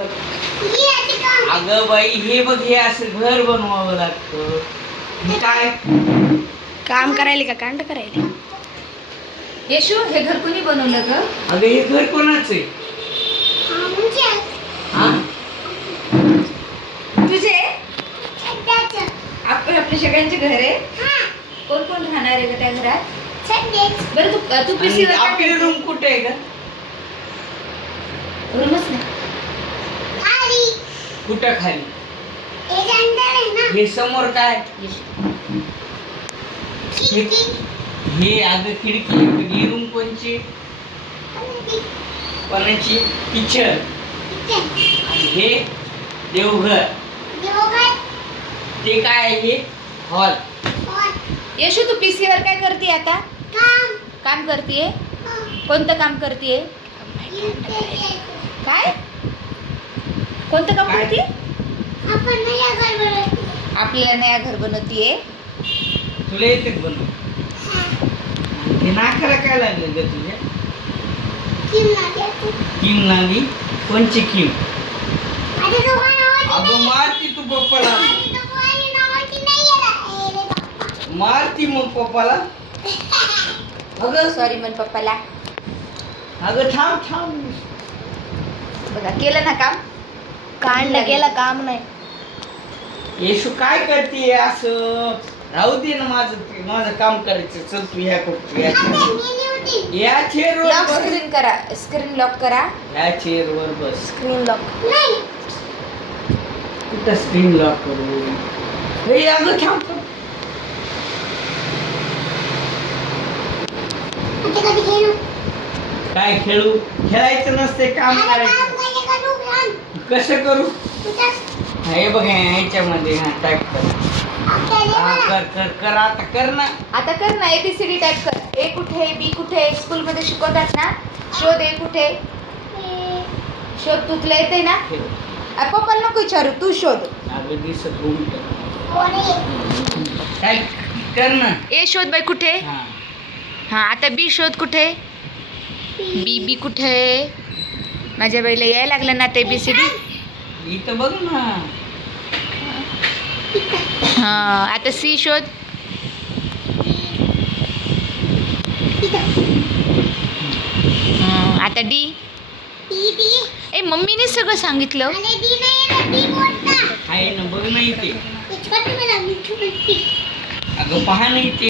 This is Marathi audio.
अगं बाई, हे बघ, हे असं घर बनवावं लागतं. हे काय काम करायला का कांड करायला? येशू, हे घर कोणी बनवलं ग? अगं, हे घर कोणाचं आहे? हा? तुझे? आपले सगळ्यांचे घर आहे. कोण कोण राहणार आहे ग त्या घरात? बरं, तू आणि आपली रूम कुठे आहे ग? रूमच नाही. कुठं खाली? हे समोर काय? हे अगं खिडकी. ही रूम कोणची? कोणाची? किचन. हे देवघर. ते काय आहे? हे हॉल. येशू, तू पीसी वर काय करते आता? काम करतेय. कोणतं काम करतेय? काय? कोणतं काम काय? करते? आपल्याला नया घर बनवतीये. तुला येते बनव. हे नाकाला काय लागलं ग तुझ्या? किम लागली? कोणची किम? अगं, मारती तू पप्पाला. मारती मग पप्पाला. अगं सॉरी म्हण पप्पाला. अगं थांब थांब. बघा, केलं ना काम. कांड केलं काम नाही. येशू काय करते असं? राहू दे ना, माझं काम करायचं. चल तू ह्या करतो. या चेअर लॉक वर स्क्रीन करा. स्क्रीन लॉक करा. या चेअर वर बस. Screen lock. कुठं स्क्रीन लॉक करू? हे अगं थांब थांब. काय खेळू? खेळायचं नसते, काम करायचं. कसं करू? हे बघ, ह्याच्यामध्ये टाईप कर. हा, कर कर कर. आता कर ना. आता कर ना. ABCD टाईप कर. ए कुठे, बी कुठे? स्कूल मध्ये शिकवतात ना. शोध ए कुठे. शोध. तू तुला येते ना? पप्पाला नको विचारू, तू शोध. अगं दिसत काय कर ना. ए शोध बाई कुठे. हा. हा, आता बी शोध कुठे. बी कुठे. माझ्या बाईला यायला लागलं ना ते ABCD. इथं बघ ना. हा, आता सी शोध. आता डी. ए, मम्मीने सगळं सांगितलं. आहे ना, बघ ना इथे. अगं पहा ना इथे.